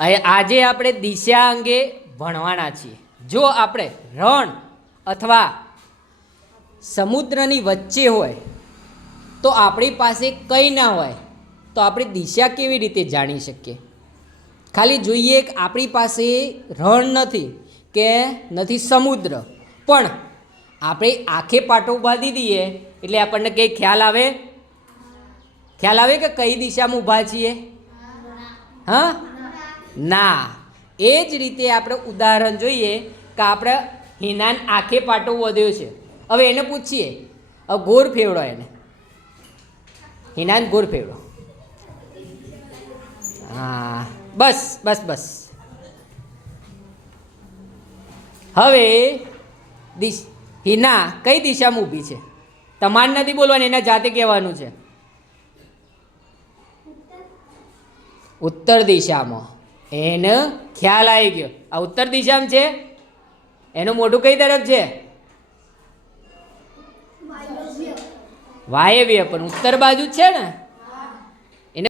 આજે આપણે દિશા અંગે ભણવાના છીએ. જો આપણે રણ અથવા સમુદ્રની વચ્ચે હોય તો આપણી પાસે કંઈ ના હોય તો આપણે દિશા કેવી રીતે જાણી શકીએ? ખાલી જોઈએ કે આપણી પાસે રણ નથી કે નથી સમુદ્ર, પણ આપણે આંખે પાટો બાંધી દઈએ એટલે આપણને કંઈ ખ્યાલ આવે કે કઈ દિશામાં ઊભા છીએ? હા, ના. એ જ રીતે આપણે ઉદાહરણ જોઈએ કે આપણે હિનાન આંખે પાટો વધ્યો છે. હવે એને પૂછીએ, હવે ગોર ફેવડો એને, હિનાન ગોર ફેવડો. હા, બસ બસ બસ. હવે હિના કઈ દિશામાં ઊભી છે? તમારે નથી બોલવાનું, એના જાતે કહેવાનું છે. ઉત્તર દિશામાં. એને ખ્યાલ આવી ગયો, આ ઉત્તર દિશામાં છે. એનું મોઢું કઈ તરફ છે? વાયવ્ય, પણ ઉત્તર બાજુ જ છે ને.